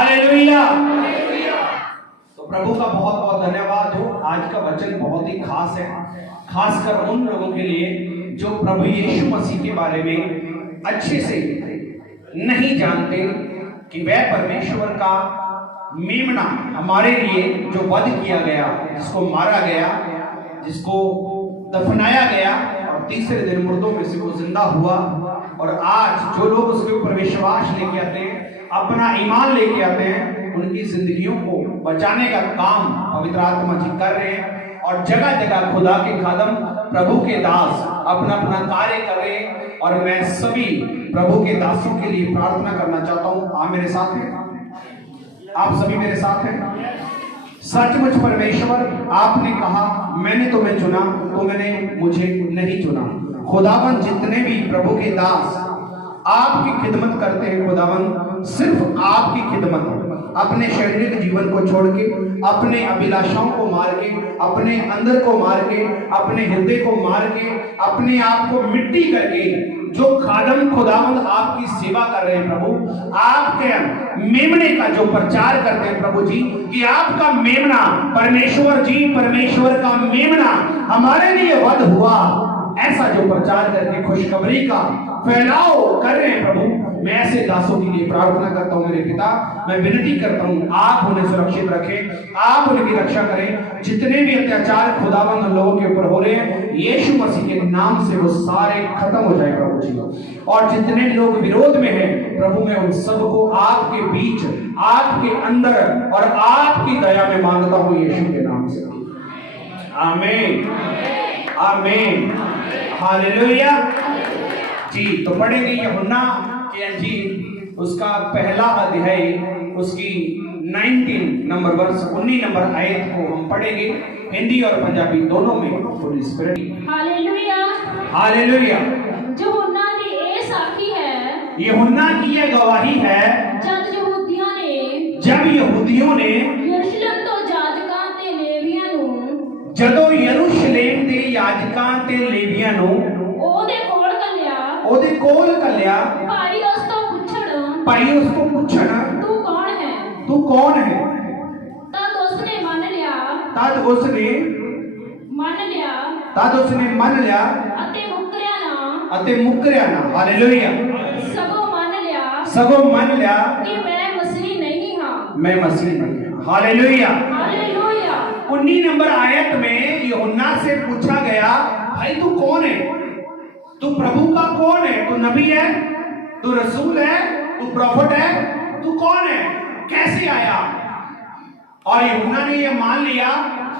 Hallelujah. तो प्रभु का बहुत बहुत धन्यवाद हो। आज का वचन बहुत ही खास है, खासकर उन लोगों के लिए जो प्रभु यीशु मसीह के बारे में अच्छे से नहीं जानते कि वह परमेश्वर का मेमना हमारे लिए जो वध किया गया, जिसको मारा गया, जिसको दफनाया गया और तीसरे दिन मुर्दों में से वो जिंदा हुआ। और आज जो लोग उसके ऊपर विश्वास लेके आते हैं, अपना ईमान लेके आते हैं, उनकी जिंदगियों को बचाने का काम पवित्र आत्मा जी कर रहे हैं। और जगह जगह खुदा के खादम, प्रभु के दास अपना अपना कार्य कर रहे हैं। और मैं सभी प्रभु के दासों के लिए प्रार्थना करना चाहता हूं। आप मेरे साथ हैं? आप सभी मेरे साथ हैं? सचमुच परमेश्वर, आपने कहा मैंने तुम्हें चुना, तुमने मुझे नहीं चुना। खुदावन, जितने भी प्रभु के दास आपकी खिदमत करते हैं, खुदावन सिर्फ आपकी खिदमत, अपने शारीरिक जीवन को छोड़ के, अपने अभिलाषाओं को मार के, अपने अंदर को मार के, अपने हृदय को मार के, अपने आप को मिट्टी करके जो खादम खुदावंद आपकी सेवा कर रहे हैं प्रभु, आपके मेमने का जो प्रचार करते हैं प्रभु जी, कि आपका मेमना परमेश्वर जी, परमेश्वर का मेमना हमारे लिए वध हुआ, ऐसा जो प्रचार करके खुशखबरी का फैलाव कर रहे हैं प्रभु, मैं ऐसे दासों के लिए प्रार्थना करता हूं। मेरे पिता, मैं विनती करता हूं, आप उन्हें सुरक्षित रखें, आप उनकी रक्षा करें। जितने भी अत्याचार खुदाबंद लोगों के ऊपर हो रहे हैं, यीशु मसीह के नाम से वो सारे खत्म हो जाए प्रभु जी। और जितने लोग विरोध में हैं प्रभु, मैं उन सबको आपके बीच, आपके अंदर और आपकी दया में मांगता हूं, यीशु के नाम से। आमीन, आमीन, हालेलुया जी। तो पढ़ेंगे यूहन्ना के अंजील, उसका पहला अध्याय, उसकी 19 नंबर वर्ष, 19 नंबर आयत को हम पढ़ेंगे, हिंदी और पंजाबी दोनों में। Holi spirit, hallelujah, hallelujah. यूहन्ना की ये साखी है, यूहन्ना की यह गवाही है, जब यहूदियों ने यरूशलेम तो जाजकां ते लेवियां नूं, ਜਦੋਂ ਯਰੂਸ਼ਲੇਮ ਦੇ याजकां ਤੇ ਲੇਵੀਆਂ ਨੂੰ ਉਹਦੇ ਕੋਲ ਘੱਲਿਆ, ਭਾਈ ਉਸ ਤੋਂ ਪੁੱਛਣ ਤੂੰ ਕੌਣ ਹੈ? ਤਦ ਉਸਨੇ ਮੰਨ ਲਿਆ ਅਤੇ ਮੁੱਕਰਿਆ ਨਾ। ਹਾਲੇਲੂਇਆ। ਸਗੋਂ ਮੰਨ ਲਿਆ ਕਿ ਮੈਂ ਮਸੀਹ ਨਹੀਂ ਹਾਂ। हालेलुया। 19 नंबर आयत में यूहन्ना से पूछा गया, भाई तू कौन है? तू प्रभु का कौन है? तू नबी है? तू रसूल है? तू प्रॉफिट है? तू कौन है? कैसे आया? और यूहन्ना ने यह मान लिया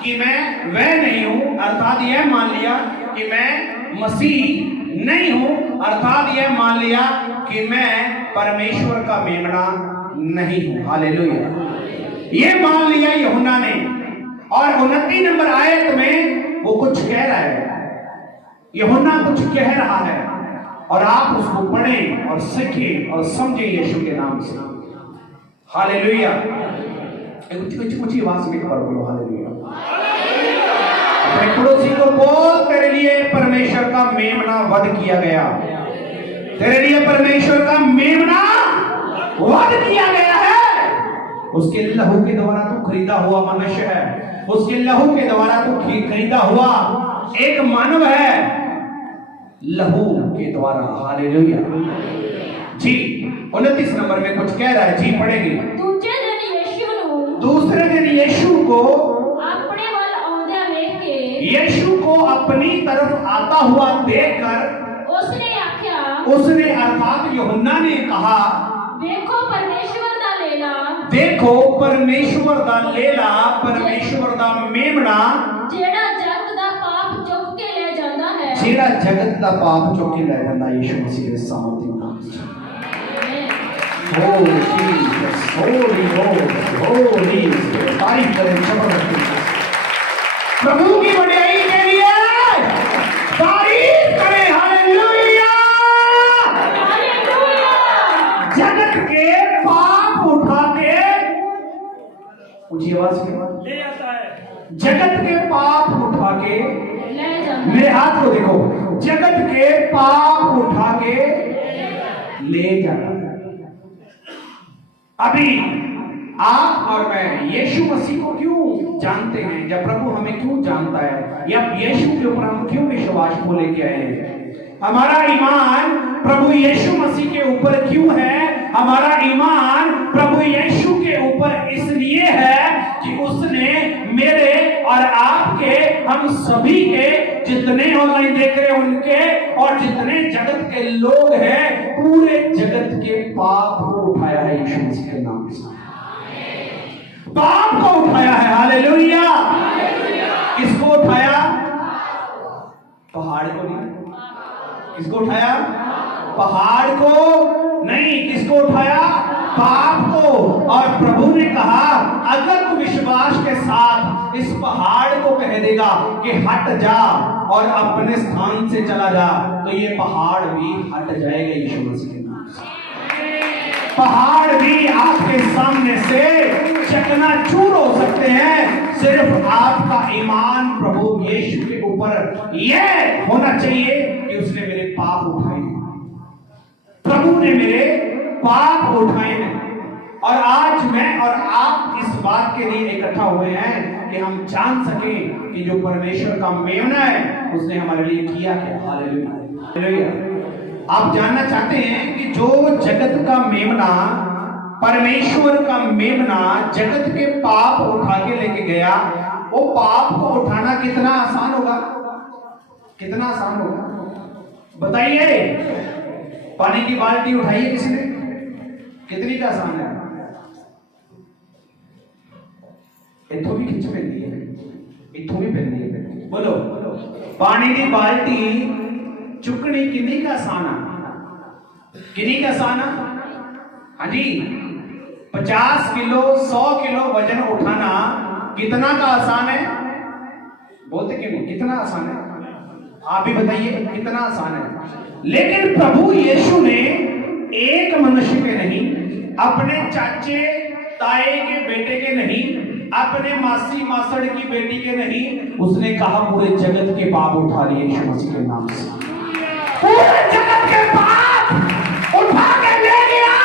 कि मैं वह नहीं हूं, अर्थात यह मान लिया कि मैं मसीह नहीं हूं, अर्थात यह मान लिया कि मैं परमेश्वर का मेमना नहीं हूं। हालेलुया। ये मान लिया यूहन्ना ने। और 29 नंबर आयत में वो कुछ कह रहा है, यूहन्ना कुछ कह रहा है, और आप उसको पढ़ें और सीखें और समझें यीशु के नाम से। हालेलुया। ऊंची आवाज में बोलो हालेलुया। अपने पड़ोसी को बोल, तेरे लिए परमेश्वर का मेमना वध किया गया, तेरे लिए परमेश्वर का मेमना वध किया गया है। उसके लहू के द्वारा तू खरीदा हुआ मनुष्य है, उसके लहू के द्वारा तू खरीदा हुआ एक मानव है, लहू के द्वारा। हालेलुया जी। 29 नंबर में कुछ कह रहा है जी, पढ़ेंगे। दूसरे दिन यीशु को अपने वाल औंधा देख के, यीशु को अपनी तरफ आता हुआ देखकर उसने अर्थात यूहन्ना ने कहा, देखो परमेश्वर दा लेला, परमेश्वर दा मेमना, जेड़ा जगत दा पाप चुक के ले जांदा है, यीशु मसीह के सामने नाम से। होली जीसस, होली तारीफ करें जबरदस्ती प्रभु की बढ़ाई के लिए, तारीफ करें। हालेलुया, जगत के पाप उठा के, ऊंची आवाज में ले आता है, जगत के पाप उठा के ले जाता, मेरे हाथ को देखो, जगत के पाप उठा के ले जाता। अभी आप और मैं यीशु मसीह को क्यों जानते हैं, जब प्रभु हमें क्यों जानता है, या यीशु के ऊपर हम क्यों विश्वास को लेके आए हैं? हमारा ईमान प्रभु यीशु मसीह के ऊपर क्यों है? हमारा ईमान प्रभु यीशु के ऊपर इसलिए है कि उसने मेरे और आपके, हम सभी के, जितने ऑनलाइन देख रहे हैं उनके, और जितने जगत के लोग हैं, पूरे जगत के पाप को उठाया है यीशु मसीह के नाम से। पाप को उठाया है। हालेलुया। किसको उठाया? पहाड़ को नहीं। किसको उठाया? पहाड़ को नहीं। किसको उठाया? पाप को। और प्रभु ने कहा, अगर तू विश्वास के साथ इस पहाड़ को कह देगा कि हट जा और अपने स्थान से चला जा, तो ये पहाड़ भी हट जाएगा यीशु मसीह के नाम से। पहाड़ भी आपके सामने से चकनाचूर हो सकते हैं। सिर्फ आपका ईमान प्रभु यीशु के ऊपर यह होना चाहिए कि उसने मेरे पाप उठाए हैं, प्रभु ने मेरे पाप उठाए हैं। और आज मैं और आप इस बात के लिए इकट्ठा हुए हैं कि हम जान सकें कि जो परमेश्वर का मेमना है उसने हमारे लिए किया क्या। हालेलुया। आप जानना चाहते हैं कि जो जगत का मेमना, परमेश्वर का मेमना जगत के पाप उठा के लेके गया, वो पाप को उठाना कितना आसान होगा? कितना आसान होगा बताइए? पानी की बाल्टी उठाई है किसने? कितनी का आसान है? इथों भी खिंच पैंदी है, इथों भी पैंदी है। बोलो, पानी की बाल्टी चुकनी किन्नी का आसान है? किन्नी का आसान है? हाँ जी, 50 किलो 100 किलो वजन उठाना कितना का आसान है? बोलते क्यों नहीं? कितना आसान है? आप भी बताइए कितना आसान है। लेकिन प्रभु यीशु ने एक मनुष्य के नहीं, अपने चाचे ताए के बेटे के नहीं, अपने मासी मासड़ की बेटी के नहीं, उसने कहा पूरे जगत के पाप उठा लिए यीशु मसीह के नाम से। पूरे जगत के पाप उठा के ले गया।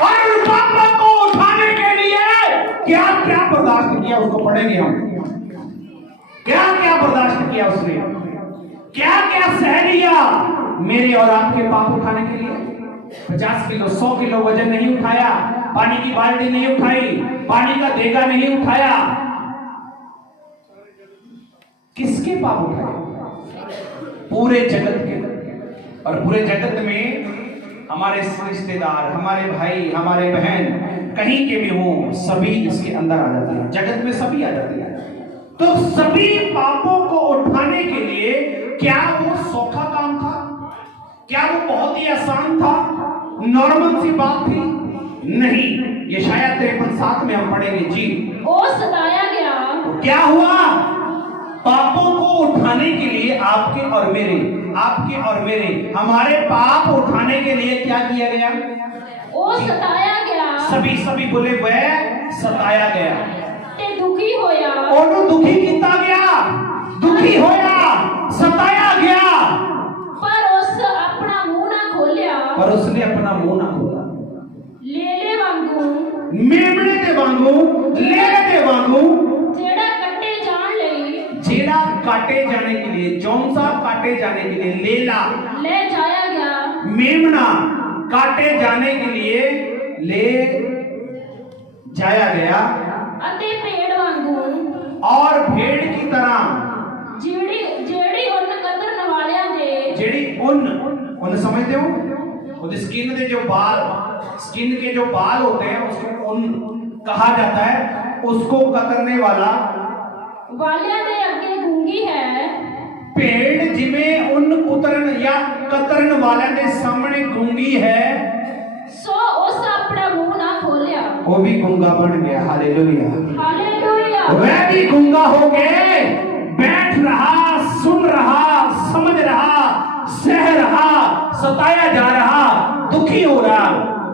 और उन पापों को उठाने के लिए क्या क्या बर्दाश्त किया, उसको पढ़ेंगे हम। क्या क्या बर्दाश्त किया उसने, क्या क्या सह लिया मेरे और आपके पाप उठाने के लिए। 50 किलो 100 किलो वजन नहीं उठाया, पानी की बाल्टी नहीं उठाई, पानी का देगा नहीं उठाया। किसके पाप उठाए? पूरे जगत के। और पूरे जगत में हमारे रिश्तेदार, हमारे भाई, हमारे बहन कहीं के भी हों, सभी इसके अंदर आ जाते हैं। जगत में सभी आ जाते हैं। तो सभी पापों को उठाने के लिए क्या वो सौखा काम था? क्या वो बहुत ही आसान था? नॉर्मल सी बात थी? नहीं। ये शायद 53:7 में हम पढ़ेंगे जी। वो सताया गया। तो क्या हुआ? पापों को उठाने के लिए आपके और मेरे, हमारे पाप उठाने के लिए क्या किया गया? वो सताया गया। सभी बोले, वह सताया गया। ते दुखी होया। और दुखी किया गया, दुखी होया, सताया गया। पर उस अपना मुंह ना खोलिया। पर उसने अपना मुंह ना खोला। लेले वांगू, मेमने दे वांगू, लेले दे वांगू, जेड़ा कट्टे जान लई, जेड़ा काटे जाने के लिए, जौन सा काटे जाने के लिए, लेला ले जाया गया। मेमना काटे जाने के लिए ले जाया गया। अते भेड़ वांगू, और भेड़ की तरह, जेड़ी उन कतरन वालियां दे, जेड़ी उन समझते हो? वो स्किन के जो बाल होते हैं उसको उन कहा जाता है। उसको कतरने वाला वालियां दे अगे गूंगी है। भेड़ जिमें उन कुतरन या कतरन वाले के सामने गूंगी है, सो उस अपना मुंह ना खोलिया। वो भी गूंगा बन गया। हालेलुया। हालेलुया। वह भी गूंगा हो गए, बैठ रहा, सुन रहा, समझ रहा, सह रहा, सताया जा रहा, दुखी हो रहा।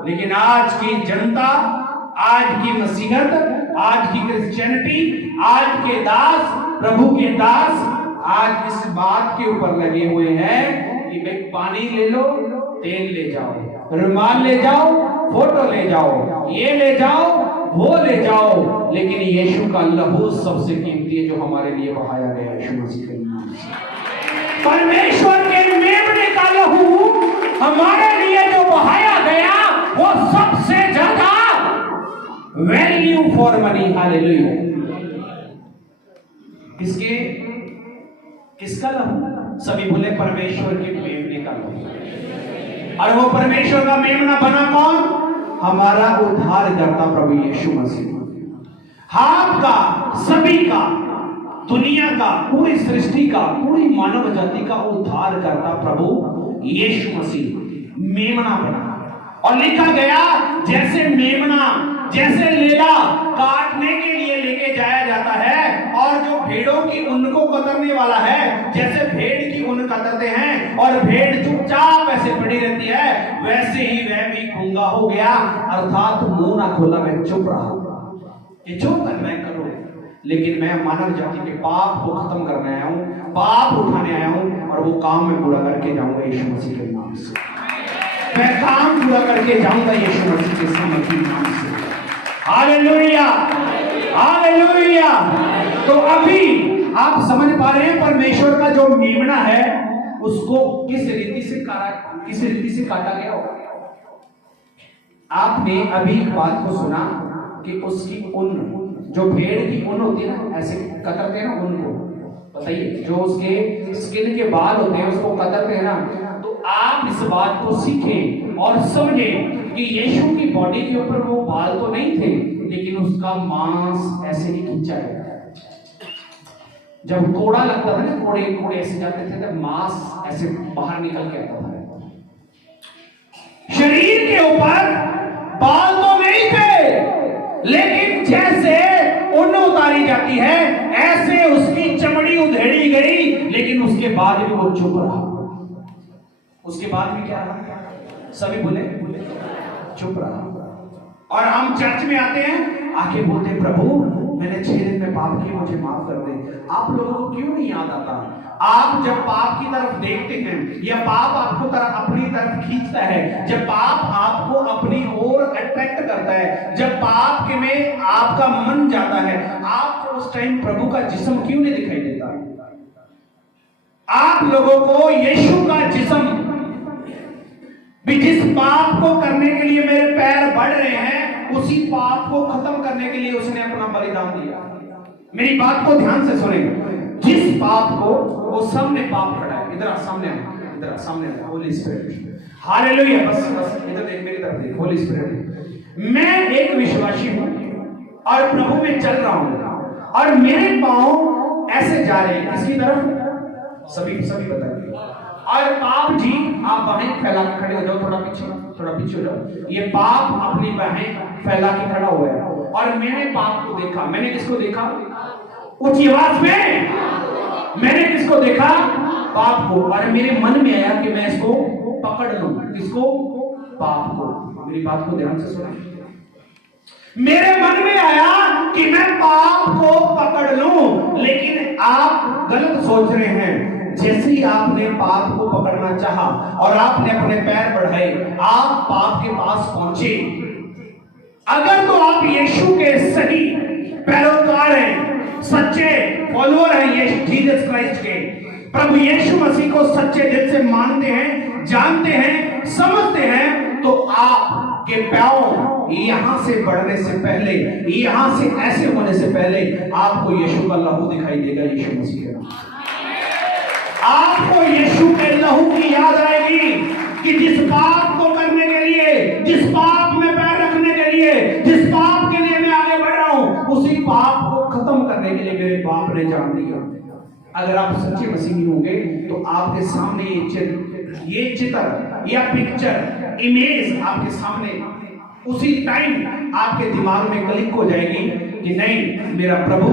लेकिन आज की जनता, आज की मसीहत, आज की क्रिश्चियनिटी, आज के दास, प्रभु के दास आज इस बात के ऊपर लगे हुए हैं कि भाई पानी ले लो, तेल ले जाओ, रुमाल ले जाओ, फोटो ले जाओ, ये ले जाओ, वो ले जाओ, लेकिन यीशु का लहू सबसे कीमती है जो हमारे लिए बहाया गया यीशु मसीह के नाम से। परमेश्वर के मेमने का लहू हमारे लिए जो बहाया गया वो सबसे ज्यादा वैल्यू फॉर मनी। हालेलुया। किसका लहू? सभी बोले परमेश्वर के मेमने का लहू। और वो परमेश्वर का मेमना बना कौन? हमारा उद्धार करता प्रभु यीशु मसीह। आपका, सभी का, दुनिया का, पूरी सृष्टि का, पूरी मानव जाति का उद्धार करता प्रभु यीशु मसीह मेमना बना। और लिखा गया जैसे मेमना, जैसे लेला काटने के लिए लेके जाया जाता है और जो भेड़ों की ऊन को कतरने वाला है, जैसे भेड़ की ऊन कतरते हैं और भेड़ चुपचाप ऐसे पड़ी रहती है, वैसे ही वह भी गूंगा हो गया, अर्थात मुंह ना खोला, वह चुप रहा। ये जो करना है करो, लेकिन मैं मानव जाति के पाप को खत्म करने आया हूं, पाप उठाने आया हूं, और वो काम मैं पूरा करके जाऊंगा यीशु मसीह के नाम से। मैं काम पूरा करके जाऊंगा यीशु मसीह के सामर्थ्य नाम से। Hallelujah, hallelujah. तो अभी आप समझ पा रहे हैं परमेश्वर का जो मेमना है उसको किस रीति से काटा गया होगा। आपने अभी बात को सुना कि उसकी ऊन, जो भेड़ की ऊन होती है ना, ऐसे कतरते हैं ना ऊन को, बताइए, जो उसके स्किन के बाल होते हैं उसको कतरते हैं ना। तो आप इस बात को सीखें और समझें कि यीशु की बॉडी के ऊपर वो बाल तो नहीं थे, लेकिन उसका मांस ऐसे ही खींचा गया। जब कोड़ा लगता था ना, कोड़े ऐसे जाते थे, तब मांस ऐसे बाहर निकल के आता था। शरीर के ऊपर बाल तो नहीं थे, लेकिन जैसे ऊन उतारी जाती है ऐसे उसकी चमड़ी उधेड़ी गई, लेकिन उसके बाद भी वो चुप रहा। उसके बाद भी क्या रहा? सभी बोले चुप रहा। और हम चर्च में आते हैं, आके बोलते हैं प्रभु मैंने 6 दिन में पाप किए, मुझे माफ कर दे। आप लोगों को क्यों नहीं याद आता? आप जब पाप की तरफ देखते हैं या पाप आपको अपनी तरफ खींचता है, जब पाप आपको अपनी ओर अट्रैक्ट करता है, जब पाप के में आपका मन जाता है, आपको उस टाइम प्रभु का जिस्म क्यों नहीं दिखाई देता? आप लोगों को यीशु का जिस्म भी, जिस पाप को करने के लिए मेरे पैर बढ़ रहे हैं, उसी पाप को खत्म करने के लिए उसने अपना बलिदान दिया। मेरी बात को ध्यान से सुने। जिस पाप को, वो सामने पाप खड़ा है, इधर सामने, इधर सामने, होली स्पिरिट। हालेलुया। बस इधर देख, मेरी तरफ देख, होली स्पिरिट। मैं एक विश्वासी हूं और प्रभु में चल रहा हूं और मेरे पांव ऐसे जा रहे हैं, किसकी तरफ? सभी बताइए। और पाप जी, आप बाहें फैला के खड़े हो जाओ, थोड़ा पीछे हो जाओ। ये पाप अपनी बाहें फैला के खड़ा हुआ है और मैंने पाप को देखा। मैंने किसको देखा? ऊंची आवाज में, मैंने किसको देखा? पाप को। और मेरे मन में आया कि मैं इसको पकड़ लूं। किसको? पाप को। मेरी बात को ध्यान से सुनो। मेरे मन में आया कि मैं पाप को पकड़ लूं, लेकिन आप गलत सोच रहे हैं। जैसे ही आपने पाप को पकड़ना चाहा और आपने अपने पैर बढ़ाए, आप पाप के पास पहुंचे। अगर तो आप यीशु के सही पैरोकार हैं, सच्चे फॉलोअर हैं ये जीसस क्राइस्ट के, प्रभु यीशु मसीह को सच्चे दिल से मानते हैं, जानते हैं, समझते हैं, तो आपके पांव यहां से बढ़ने से पहले, यहां से ऐसे होने से पहले आपको यीशु का लहू दिखाई देगा। यीशु मसीह के नाम आपको यीशु के लहू की याद आएगी कि जिस पाप को करने के लिए, जिस पाप में पैर रखने के लिए, जिस पाप के लिए मैं आगे बढ़ रहा हूं, उसी पाप को खत्म करने के लिए मेरे बाप ने जान दिया। अगर आप सच्चे मसीही होंगे तो आपके सामने ये चित्र या पिक्चर, इमेज आपके सामने उसी टाइम आपके दिमाग में क्लिक हो जाएगी कि नहीं, मेरा प्रभु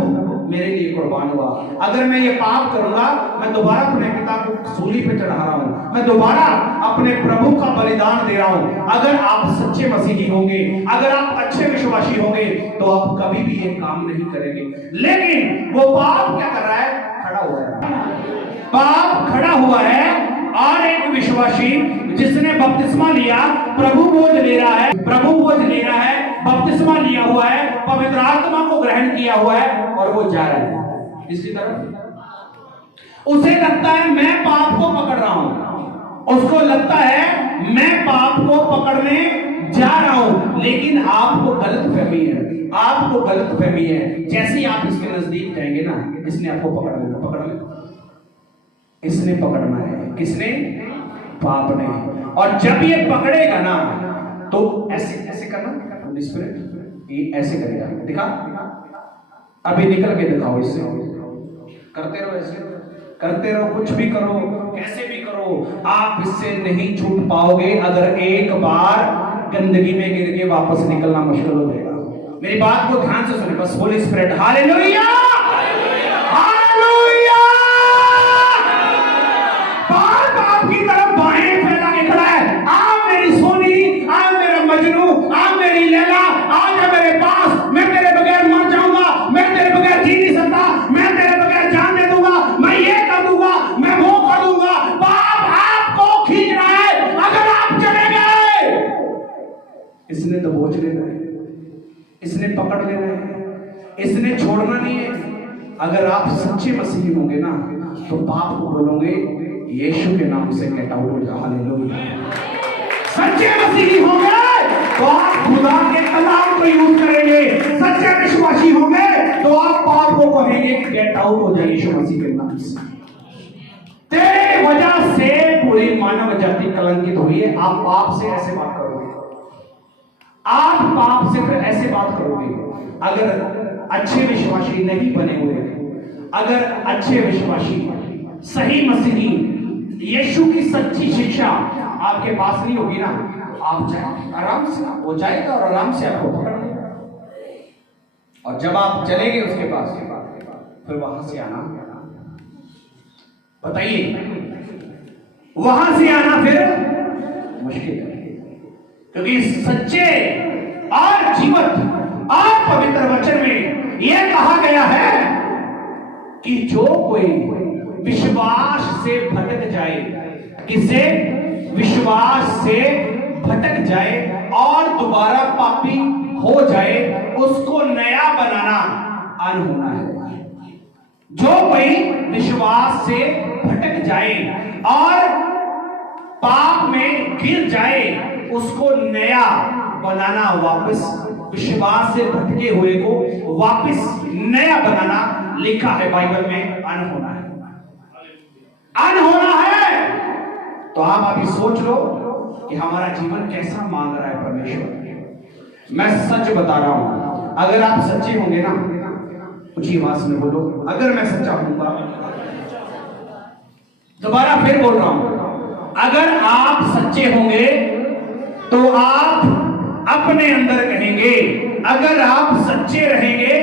मेरे लिए कुर्बान हुआ। अगर मैं ये पाप करूंगा, मैं दोबारा अपने पिता को सूली पे चढ़ा रहा हूं, मैं दोबारा अपने प्रभु का बलिदान दे रहा हूं। अगर आप सच्चे मसीही होंगे, अगर आप अच्छे विश्वासी होंगे, तो आप कभी भी ये काम नहीं करेंगे। लेकिन वो पाप क्या कर रहा है? खड़ा हुआ है। पाप खड़ा हुआ है और एक विश्वासी जिसने बपतिस्मा लिया, प्रभु बोझ ले रहा है, प्रभु बोझ ले रहा है, बपतिस्मा लिया हुआ है, पवित्र आत्मा को ग्रहण किया हुआ है और वो जा रहा है इसकी तरफ। उसे लगता है मैं पाप को पकड़ रहा हूं, उसको लगता है मैं पाप को पकड़ने जा रहा हूं, लेकिन आपको गलतफहमी है, आपको गलतफहमी है। जैसे ही आप इसके नजदीक जाएंगे ना, इसने आपको पकड़ लेना, पकड़ लेना, इसने पकड़ना है। किसने? पाप ने। और जब ये पकड़ेगा ना तो ऐसे ऐसे करना, स्पिरिट ये ऐसे करेगा, दिखा, अभी निकल के दिखाओ, इससे करते रहो, ऐसे करते रहो, कुछ भी करो, कैसे भी करो, आप इससे नहीं छूट पाओगे। अगर एक बार गंदगी में गिर के वापस निकलना मुश्किल हो जाएगा। मेरी बात को ध्यान से सुने बस। Holi spirit, hallelujah, hallelujah. पाप आपकी तरफ बाहें फैला के खड़ा है, आ मेरी सोनी, आ मेरा मजनू, आ मेरी लैला, आ जा मेरे पास, मैं तेरे बगैर मर जाऊंगा, मैं तेरे बगैर जी नहीं सकता, मैं तेरे बगैर जान दे दूंगा, मैं ये कर दूंगा, मैं वो कर दूंगा। पाप आपको खींच रहा है। अगर आप चले गए, इसने दबोच लेना है, इसने पकड़ लेना है, इसने छोड़ना नहीं है। अगर आप सच्चे मसीही होंगे ना तो पाप को बोलोगे यीशु के नाम से गेट आउट हो जा। हालेलुया। सच्चे मसीही होंगे तो आप खुदा के कलाम को यूज करेंगे। सच्चे विश्वासी होंगे तो आप पाप को कहेंगे कि गेट आउट हो जा यीशु मसीह के नाम से। तेरे वजह से पूरी मानव जाति कलंकित हुई है। आप पाप से ऐसे बात करोगे, आप पाप से फिर ऐसे बात करोगे। अगर अच्छे विश्वासी नहीं बने हुए, अगर अच्छे विश्वासी सही मसीही यीशु की सच्ची शिक्षा आपके पास नहीं होगी ना, आप जाए आराम से वो जाएगा और आराम से आपको पकड़ लेगा। और जब आप चलेंगे उसके पास, फिर वहां से आना, बताइए वहां से आना फिर मुश्किल है। क्योंकि सच्चे और जीवंत और पवित्र वचन में यह कहा गया है कि जो कोई विश्वास से भटक जाए, किसे? विश्वास से भटक जाए और दोबारा पापी हो जाए, उसको नया बनाना अनहोना है। जो कोई विश्वास से भटक जाए और पाप में गिर जाए, उसको नया बनाना, वापस विश्वास से भटके हुए को वापस नया बनाना, लिखा है बाइबल में, अनहोना है, अनहोना है। तो आप अभी सोच लो कि हमारा जीवन कैसा मांग रहा है परमेश्वर। मैं सच बता रहा हूं, अगर आप सच्चे होंगे ना, ऊंची आवाज में बोलो, अगर मैं सच्चा हूंगा, दोबारा फिर बोल रहा हूं, अगर आप सच्चे होंगे तो आप अपने अंदर कहेंगे, अगर आप सच्चे रहेंगे,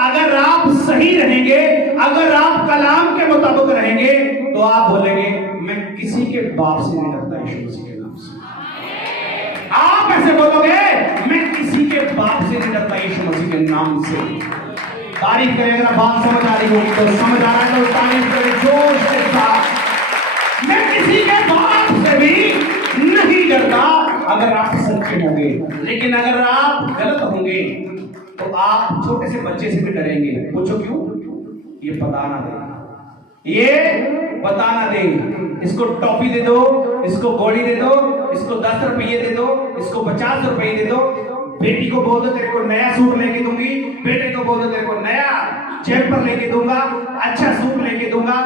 अगर आप सही रहेंगे, अगर आप कलाम के मुताबिक रहेंगे, तो आप बोलेंगे मैं किसी के बाप से नहीं डरता यीशु मसीह के नाम से। आप ऐसे बोलोगे, मैं किसी के बाप से नहीं डरता यीशु मसीह के नाम से। तारीफ करें, अगर बात समझ आ रही होगी तो, समझ आ रहा है तो तारीफ करें जोश के साथ। मैं किसी के बाप से भी नहीं डरता अगर आप सच्चे होंगे। लेकिन अगर आप गलत होंगे तो आप छोटे से बच्चे से भी डरेंगे। पूछो क्यों? ये बता ना दे, ये बता ना दे, इसको टॉफी दे दो, इसको गोली दे दो, इसको 10 रुपये दे दो, इसको 50 रुपये दे दो। बेटी को बोल दो तेरे को नया सूट लेके दूंगी, बेटे को बोल दो तेरे को नया चैम्पर लेके दूंगा, अच्छा सूट लेके दूंगा।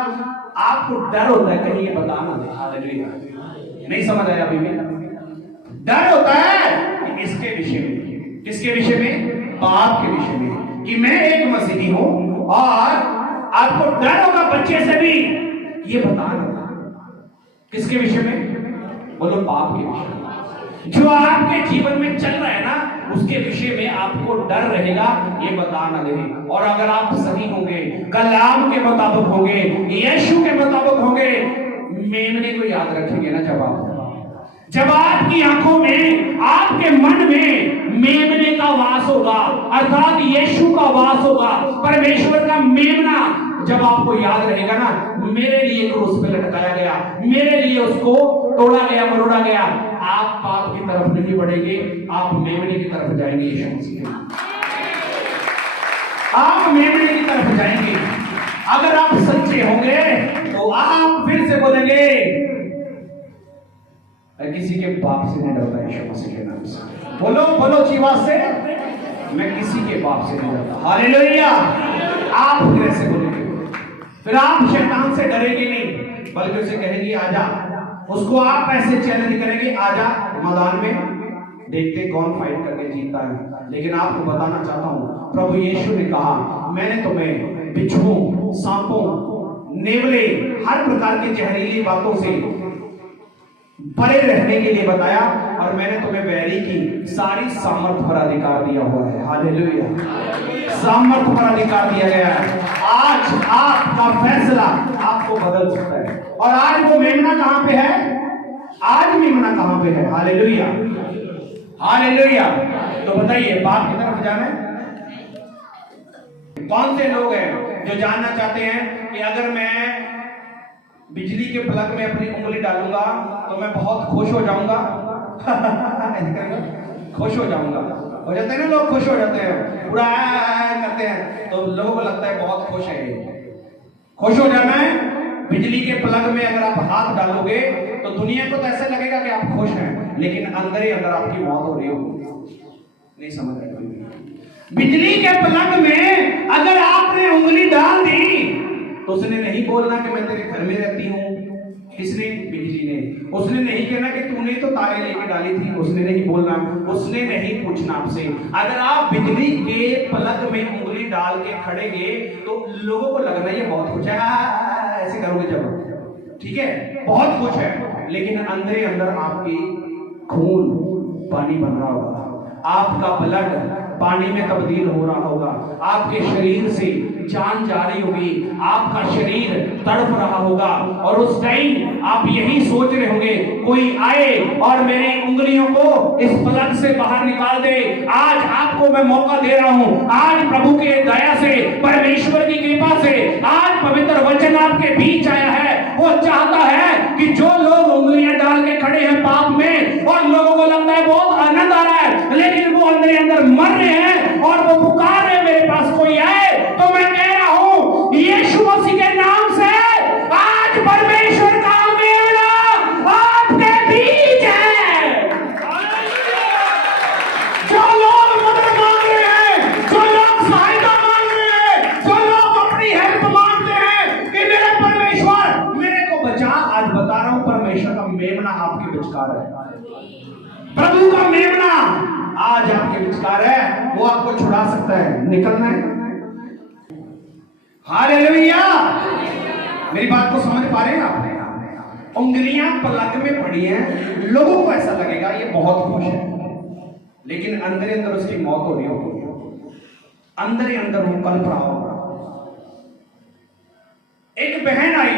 आपको डर होता है कहीं ये बता ना दे। हालेलुया। नहीं समझ आया अभी भी? डर होता है इसके विषय में। किसके विषय में? पाप के विषय में, कि मैं एक मसीही हूं। और आपको डर होगा बच्चे से भी ये बताना। किसके विषय में? बोलो, पाप के विषय में। जो आपके जीवन में चल रहा है ना, उसके विषय में आपको डर रहेगा, ये बता ना दे। और अगर आप सही होंगे, कलाम के मुताबिक होंगे, यीशु के मुताबिक होंगे, मेमने को याद रखेंगे ना, जब आपकी आंखों में, आपके मन में मेमने का वास होगा, अर्थात यीशु का वास होगा, परमेश्वर का मेमना जब आपको याद रहेगा ना, मेरे लिए क्रूस पे लटकाया गया, मेरे लिए उसको तोड़ा गया, मरोड़ा गया, आप पाप की तरफ नहीं बढ़ेंगे, आप मेमने की तरफ जाएंगे। यीशु मसीह के नाम से आप मेमने की तरफ जाएंगे। अगर आप सच्चे होंगे तो आप फिर से बोलेंगे, मैं किसी के बाप से नहीं डरता। यीशु मसीह के नाम से बोलो, बोलो जीवास से, मैं किसी के बाप से नहीं डरता। हालेलुया। आप फिर ऐसे बोलेंगे, फिर आप शैतान से डरेंगे नहीं, बल्कि उसे कहेंगे आजा। उसको आप ऐसे चैलेंज करेंगे, आजा मैदान में, देखते कौन फाइट करके जीतता है। लेकिन आपको बताना चाहता हूं, प्रभु यीशु ने कहा, मैंने तुम्हें बिच्छुओं, सांपों, नेवले, हर प्रकार की जहरीली बातों से परे रहने के लिए बताया, और मैंने तुम्हें वैरी की सारी सामर्थ पर अधिकार दिया हुआ है। हालेलुया। सामर्थ पर अधिकार दिया गया है। आज आपका फैसला आपको बदल सकता है। और आज वो मेमना कहां पे है? आज मेमना कहां पे है? Hallelujah, hallelujah. तो बताइए, बाप की तरफ जाना है? कौन से लोग हैं जो जानना चाहते हैं कि अगर मैं बिजली के प्लग में अपनी उंगली डालूंगा तो मैं बहुत खुश हो जाऊंगा? खुश हो जाऊंगा। हो जाते हैं ना लोग, खुश हो जाते हैं, पूरा करते हैं, तो लोगों को लगता है बहुत खुश है। खुश हो जाना है। बिजली के प्लग में अगर आप हाथ डालोगे तो दुनिया को तो ऐसा लगेगा कि आप खुश हैं, लेकिन अंदर ही अंदर आपकी मौत हो रही होगी। नहीं समझ रहे? बिजली के प्लग में अगर आपने उंगली डाल दी तो उसने नहीं बोलना कि मैं तेरे घर में रहती हूँ। किसने? बिजली ने। उसने नहीं कहना कि तूने तो तारे लेके डाली थी, उसने नहीं बोलना, उसने नहीं पूछना आपसे। अगर आप बिजली के प्लग में उंगली डाल के खड़ेंगे तो लोगों को लगना ये बहुत खुश है, ऐसे करोगे जब, ठीक है, बहुत खुश है, लेकिन अंदर ही अंदर आपकी खून पानी बन रहा होगा, आपका ब्लड पानी में तब्दील हो रहा होगा, आपके शरीर से जान जा रही होगी, आपका शरीर तड़प रहा होगा, और उस टाइम आप यही सोच रहे होंगे, कोई आए और मेरी उंगलियों को इस प्लग से बाहर निकाल दे। आज आपको मैं मौका दे रहा हूं, आज प्रभु के दया से, परमेश्वर की कृपा से आज पवित्र वचन आपके बीच आया है। वो चाहता है कि जो लोग उंगलियां डाल के खड़े हैं पाप में, और लोगों को लगता है बहुत आनंद आ रहा है, लेकिन वो अंदर अंदर मर रहे हैं और वो पुकार रहे मेरे पास कोई आए, तो मैं कह रहा हूं यीशु मसीह के नाम से आज परमेश्वर का मेला आपके बीच है। जो लोग मदद मांग रहे हैं, जो लोग सहायता मांग रहे हैं, जो लोग अपनी हेल्प मांगते हैं कि मेरे परमेश्वर मेरे को बचा, आज बता रहा हूं परमेश्वर का मेमना आपके विचकार है। प्रभु का मेमना आज आपके विचकार है, वो आपको छुड़ा सकता है। निकलना है। हालेलुया। मेरी बात को समझ पा रहे हैं आप? उंगलियां पलक में पड़ी हैं, लोगों को ऐसा लगेगा ये बहुत खुश है, लेकिन अंदर ही अंदर उसकी मौत हो रही होगी, अंदर ही अंदर वो कल्प रहा होगा। एक बहन आई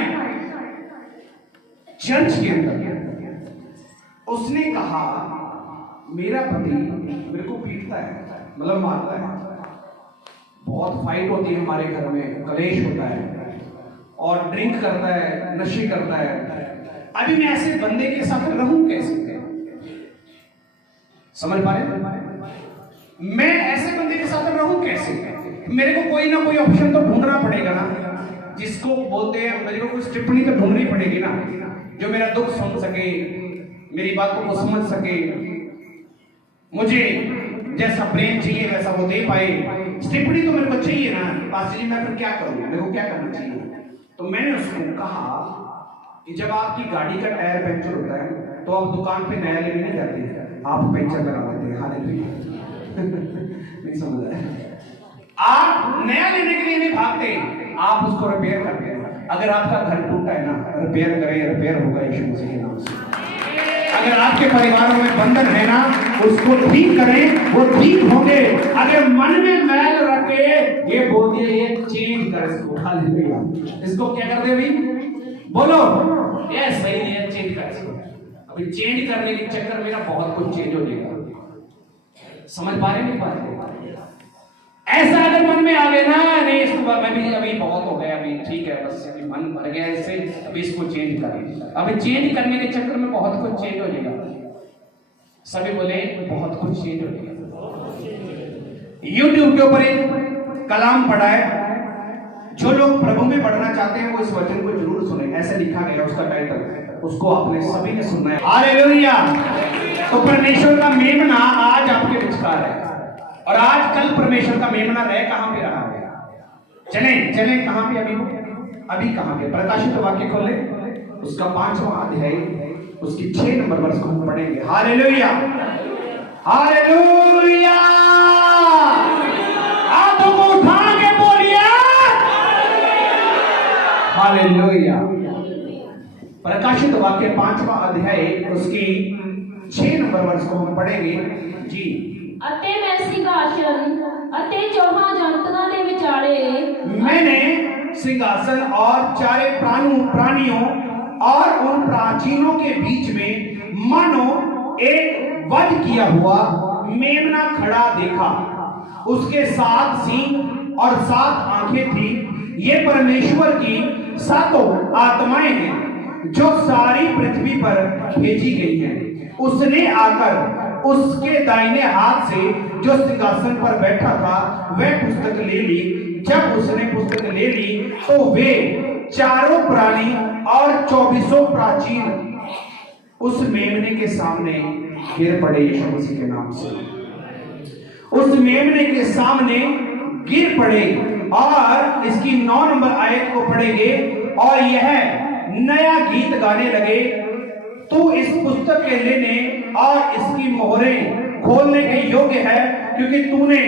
चर्च के अंदर, उसने कहा मेरा पति मेरे को पीटता है, मतलब मारता है, बहुत फाइट होती है हमारे घर में, कलेश होता है, और ड्रिंक करता है, नशे करता है। अभी मैं ऐसे बंदे के साथ रहूं कैसे? समझ पा रहे? मैं ऐसे बंदे के साथ रहूं कैसे? मेरे को कोई ना कोई ऑप्शन तो ढूंढना पड़ेगा ना, जिसको बोलते हैं, मेरे को कुछ टिप्पणी तो ढूंढनी पड़ेगी ना, जो मेरा दुख सुन सके, मेरी बातों को समझ सके, मुझे जैसा प्रेम चाहिए वैसा वो दे पाए। टिप्पणी तो मेरे को चाहिए ना। पास्टर जी मैं फिर क्या करूं, मेरे को क्या करना चाहिए? तो मैंने उसको कहा कि जब आपकी गाड़ी का टायर पंचर होता है तो आप दुकान पे नया लेने नहीं जाते, आप पंचर लगा देते हैं। हालेलुया। नहीं समझ रहा? आप नया लेने के लिए नहीं भागते, आप उसको रिपेयर करते हैं। अगर आपका घर टूटा है ना, रिपेयर करें, रिपेयर होगा यीशु मसीह के नाम से। अगर आपके परिवारों में बंधन है ना, उसको ठीक करें, वो ठीक होंगे। अगर मन में मैल रखे, ये बोल दिए ये चेंज कर इसको। हालेलुया। इसको क्या कर दे भाई? बोलो ये सही नहीं है, चेंज कर इसको। अभी चेंज करने के चक्कर में ना बहुत कुछ चेंज हो जाएगा। समझ पा रहे नहीं? पा रहे? ऐसा अगर मन में आ गया ना, नहीं इसके बाद मैं भी अभी बहुत हो गया, अभी ठीक है, बस अभी मन भर गया इससे, अभी इसको चेंज करें। अभी चेंज करने के चक्कर में बहुत कुछ चेंज हो जाएगा। सभी बोले बहुत कुछ चेंज हो जाएगा। यूट्यूब के ऊपर एक कलाम पढ़ा है, जो लोग प्रभु में बढ़ना चाहते हैं वो इस वचन को जरूर सुने। ऐसे लिखा गया उसका टाइटल, उसको आपने सभी ने सुनना है। हालेलुया। तो परमेश्वर का मेमना आज आपके विचार है, और आज कल परमेश्वर का मेमना रहे कहां पे रहा है? चले कहां पे? अभी कहां पे? प्रकाशित वाक्य खोले, उसका 5वां अध्याय, उसकी 6 नंबर वर्ष को हम पढ़ेंगे। Hallelujah, hallelujah. हाथों को उठा के बोलिए हालेलुया। प्रकाशित वाक्य 5वां अध्याय, उसकी 6 नंबर वर्ष को हम पढ़ेंगे जी। अते मैं सिंहासन अते चौहां जंतुओं के विचारे, मैंने सिंहासन और चारे प्राणियों और उन प्राचीनों के बीच में मानो एक वध किया हुआ मेमना खड़ा देखा। उसके 7 सींग और 7 आंखें थी। ये परमेश्वर की 7 आत्माएं हैं जो सारी पृथ्वी पर भेजी गई हैं। उसने आकर उसके दाहिने हाथ से जो सिंहासन पर बैठा था वह पुस्तक ले ली। जब उसने पुस्तक ले ली तो वे चारों प्राणी और 24 प्राचीन उस मेमने के सामने गिर पड़े। यीशु मसीह के नाम से उस मेमने के सामने गिर पड़े। और इसकी 9 नंबर आयत को पढ़ेंगे, और यह नया गीत गाने लगे, तू इस पुस्तक के लेने और इसकी मोहरें खोलने के योग्य है, क्योंकि तूने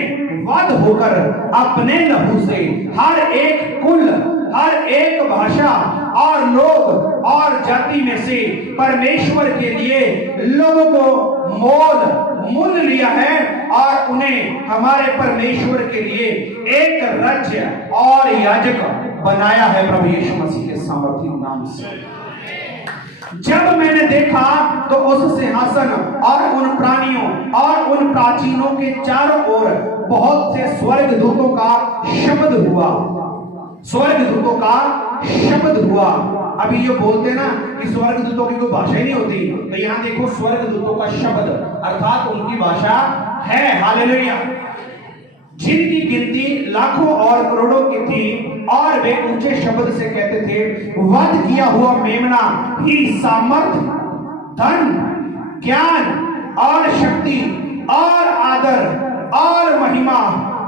वध होकर अपने लहू से हर एक कुल, हर एक भाषा और लोग और जाति में से परमेश्वर के लिए लोगों को मोल लिया है, और उन्हें हमारे परमेश्वर के लिए एक राज्य और याजक बनाया है। प्रभु यीशु मसीह के सामर्थ्य नाम से जब मैंने देखा तो उस सिंहासन और उन प्राणियों और उन प्राचीनों के चारों ओर बहुत से स्वर्गदूतों का शब्द हुआ। स्वर्गदूतों का शब्द हुआ। अभी ये बोलते ना कि स्वर्गदूतों की कोई भाषा ही नहीं होती, तो यहाँ देखो स्वर्गदूतों का शब्द अर्थात उनकी भाषा है। हालेलुया। जिनकी गिनती लाखों और करोड़ों की थी, और वे ऊंचे शब्द से कहते थे, वध किया हुआ मेमना ही सामर्थ, धन, ज्ञान और शक्ति और आदर और महिमा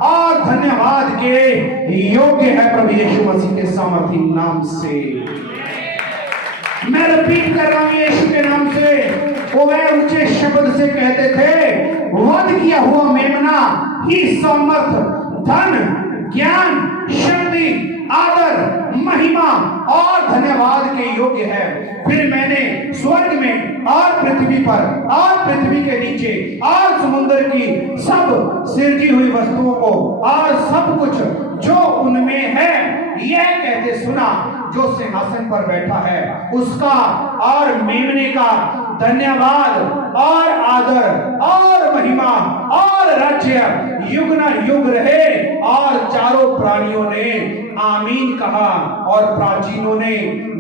और धन्यवाद के योग्य है। प्रभु यीशु मसीह के सामर्थी नाम से मैं रिपीट कर रहा हूं, यीशु के नाम से। वो वे ऊंचे शब्द से कहते थे, वध किया हुआ मेमना ही सामर्थ, धन, ज्ञान, शक्ति, आदर, महिमा और धन्यवाद के योग्य है। फिर मैंने स्वर्ग में और पृथ्वी पर और पृथ्वी के नीचे और समुद्र की सब सृजी हुई वस्तुओं को और सब कुछ जो उनमें है यह कहते सुना, जो सिंहासन पर बैठा है उसका और मेमने का धन्यवाद और आदर और महिमा और राज्य युग न युग रहे। और चारों प्राणियों ने आमीन कहा, और प्राचीनों ने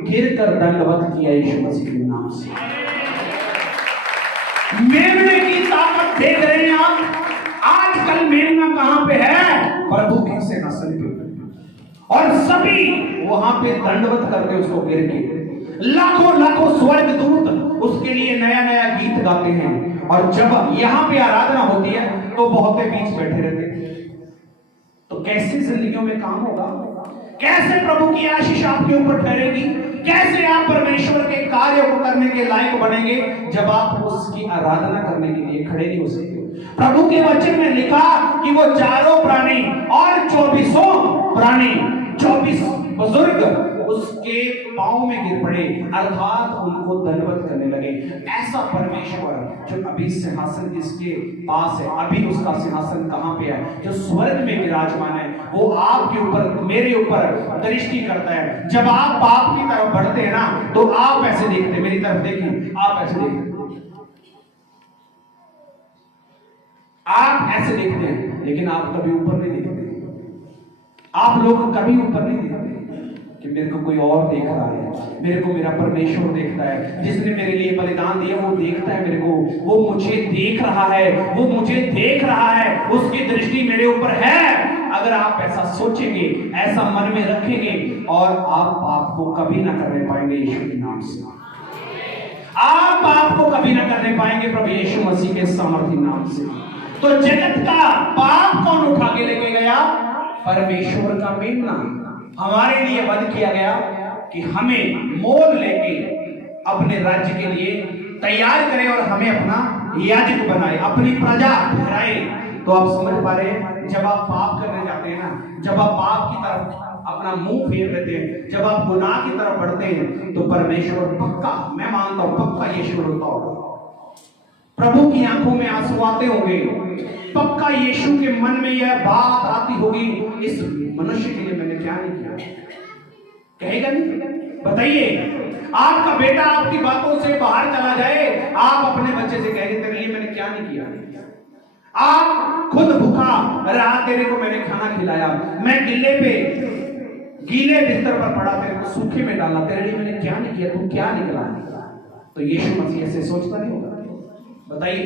गिरकर दंडवत किया यीशु मसीह के नाम से। मेमने की ताकत देख रहे हैं आप। आजकल मेमना कहां पे है? प्रभु के सिंहासन पे, और सभी वहां पे दंडवत करते उसको गिर के। लाखों लाखों स्वर्गदूत उसके लिए नया नया गीत गाते हैं, और जब यहाँ पे आराधना होती है तो बहुते बीच बैठे रहते हैं। तो कैसे जिंदगियों में काम होगा? कैसे प्रभु की आशीष आपके ऊपर ठहरेगी? कैसे आप परमेश्वर के कार्य को करने के लायक बनेंगे जब आप उसकी आराधना करने के लिए खड़े नहीं हो सकते? प्रभु के वचन में लिखा कि वो चारों प्राणी और 24 प्राणी, 24 बुजुर्ग उसके पांव में गिर पड़े, अर्थात उनको दंडवत करने लगे। ऐसा परमेश्वर जो अभी सिंहासन जिसके पास है, अभी उसका सिंहासन कहां पे है? जो स्वर्ग में विराजमान है, वो आपके ऊपर, मेरे ऊपर दृष्टि करता है। जब आप पाप की तरफ बढ़ते हैं ना, तो आप ऐसे देखते हैं, मेरी तरफ देखिए, आप ऐसे देखते हैं, आप ऐसे देखते हैं, लेकिन आप कभी ऊपर नहीं देखते। आप लोग कभी ऊपर नहीं देखते कि मेरे को कोई और देख रहा है, मेरे को मेरा परमेश्वर देखता है, जिसने मेरे लिए बलिदान दिया वो देखता है मेरे को, वो मुझे देख रहा है, वो मुझे देख रहा है, उसकी दृष्टि मेरे ऊपर है। अगर आप ऐसा सोचेंगे, ऐसा मन में रखेंगे, और आप पाप को कभी ना करने पाएंगे यीशु के नाम से। आप पाप को कभी ना करने पाएंगे प्रभु यीशु मसीह के सामर्थी नाम से। तो जगत का पाप कौन उठा के लेके गया? परमेश्वर का मेमना हमारे लिए वध किया गया कि हमें मोल लेके अपने राज्य के लिए तैयार करे और हमें अपना याजक बनाए, अपनी प्रजा ठहराए। तो आप समझ पा रहे हैं, जब आप पाप करने जाते हैं ना, जब आप पाप की तरफ अपना मुंह फेर लेते हैं, जब आप गुनाह की तरफ बढ़ते हैं, तो परमेश्वर पक्का, मैं मानता हूं पक्का यीशु रोता होगा, प्रभु की आंखों में आंसू आते होंगे, पक्का यीशु के मन में यह बात आती होगी, इस मनुष्य के लिए मैंने क्या नहीं किया। कहेगा नहीं? बताइए, आपका बेटा आपकी बातों से बाहर चला जाए, आप अपने बच्चे से कहेंगे तेरे लिए मैंने क्या नहीं किया। आप खुद भूखा रहा, तेरे को मैंने खाना खिलाया, मैं गीले बिस्तर पर पड़ा, तेरे को सूखे में डाला, तेरे लिए मैंने क्या नहीं किया, तू क्या निकला। तो यीशु मसीह ऐसे सोचता नहीं होगा? बताइए,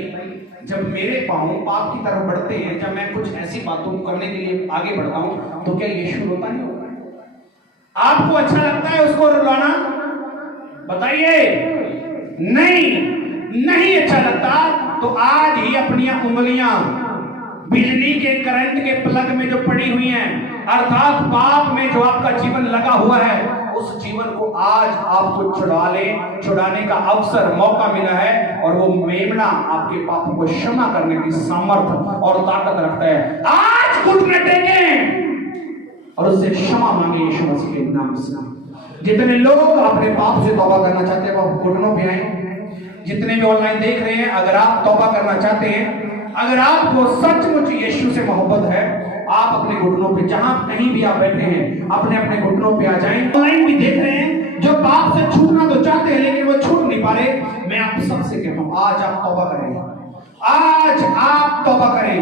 जब मेरे पांव पाप की तरफ बढ़ते हैं, जब मैं कुछ ऐसी बातों को करने के लिए आगे बढ़ता हूं, तो क्या यीशु रोता नहीं होगा? आपको अच्छा लगता है उसको रुलाना? बताइए, नहीं अच्छा लगता तो आज ही अपनी उंगलियां बिजली के करंट के प्लग में जो पड़ी हुई हैं, अर्थात पाप में जो आपका जीवन लगा हुआ है, उस जीवन को आज आपको छुड़ाने का अवसर, मौका मिला है, और वो मेमना आपके पापों को क्षमा करने की सामर्थ और ताकत रखता है। आज घुटने टेकें और उससे क्षमा मांगे यीशु मसीह के नाम से। जितने लोग अपने पाप से तौबा करना चाहते हैं वो घुटनों पे आए। जितने भी ऑनलाइन देख रहे हैं, अगर आप तौबा करना चाहते हैं, अगर आपको सचमुच यीशु से मोहब्बत है, आप अपने घुटनों पे, जहां कहीं भी आप बैठे हैं, अपने अपने घुटनों पे आ जाएं। ऑनलाइन भी देख रहे हैं, जो पाप से छूटना तो चाहते हैं लेकिन वो छूट नहीं पा रहे, मैं आप सबसे कहता हूं, आज आप तौबा करें, आज आप तौबा करें,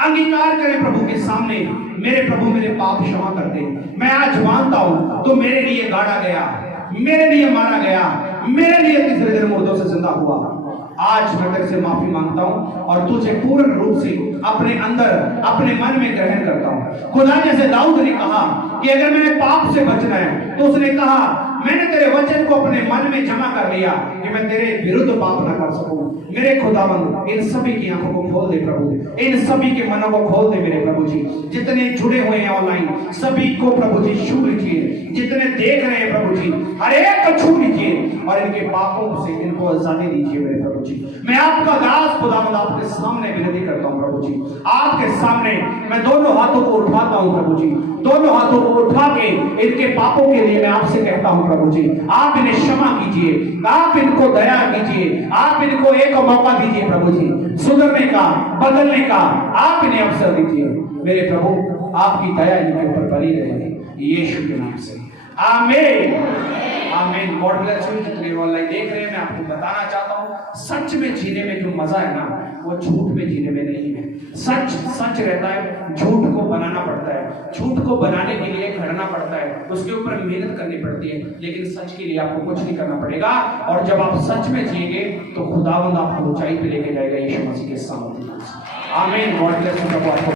अंगीकार करें प्रभु के सामने, मेरे प्रभु मेरे पाप क्षमा कर दे। मैं आज मानता हूं तो मेरे लिए गाड़ा गया, मेरे लिए मारा गया, मेरे लिए तीसरे दिन मुर्दों से जिंदा हुआ। आज मैं तेरे से माफी मांगता हूं और तुझे पूर्ण रूप से अपने अंदर, अपने मन में ग्रहण करता हूं। खुदा जैसे दाऊद ने कहा कि अगर मैंने पाप से बचना है, तो उसने कहा मैंने तेरे वचन को अपने मन में जमा कर लिया कि मैं तेरे विरुद्ध पाप न कर सकूं। मेरे खुदावंद, इन सभी की आंखों को खोल दे प्रभु, इन सभी के मनों को खोल दे मेरे प्रभु जी। जितने जुड़े हुए हैं ऑनलाइन, सभी को प्रभु जी छू लीजिए। जितने देख रहे हैं प्रभु जी, हर एक को छू लीजिए और इनके पापों से इनको आजादी दीजिए मेरे प्रभु जी। मैं आपका दास खुदावंद आपके सामने विनती करता हूं प्रभु जी, आपके सामने मैं दोनों हाथों को उठाता हूं प्रभु जी, दोनों हाथों को उठा के इनके पापों के लिए मैं आपसे कहता हूं प्रभु जी, आप इन्हें क्षमा कीजिए, आप इनको दया कीजिए, आप इनको एक मौका दीजिए प्रभु जी, सुधरने का, बदलने का आप इन्हें अवसर दीजिए मेरे प्रभु। आपकी दया इनके ऊपर बनी रहे यीशु के नाम से, आमीन आमीन। God bless you. जितने ऑनलाइन देख रहे हैं, मैं आपको बताना चाहता हूँ, सच में जीने में जो मजा है ना, वो झूठ में जीने में नहीं है। सच सच रहता है, झूठ को बनाना पड़ता है, झूठ को बनाने के लिए खड़ना पड़ता है, उसके ऊपर मेहनत करनी पड़ती है, लेकिन सच के लिए आपको कुछ नहीं करना पड़ेगा। और जब आप सच में जिएंगे तो खुदावंद आपको ऊंचाई पे लेके जाएगा यीशु मसीह के सामर्थ्य से। आमीन। God bless you.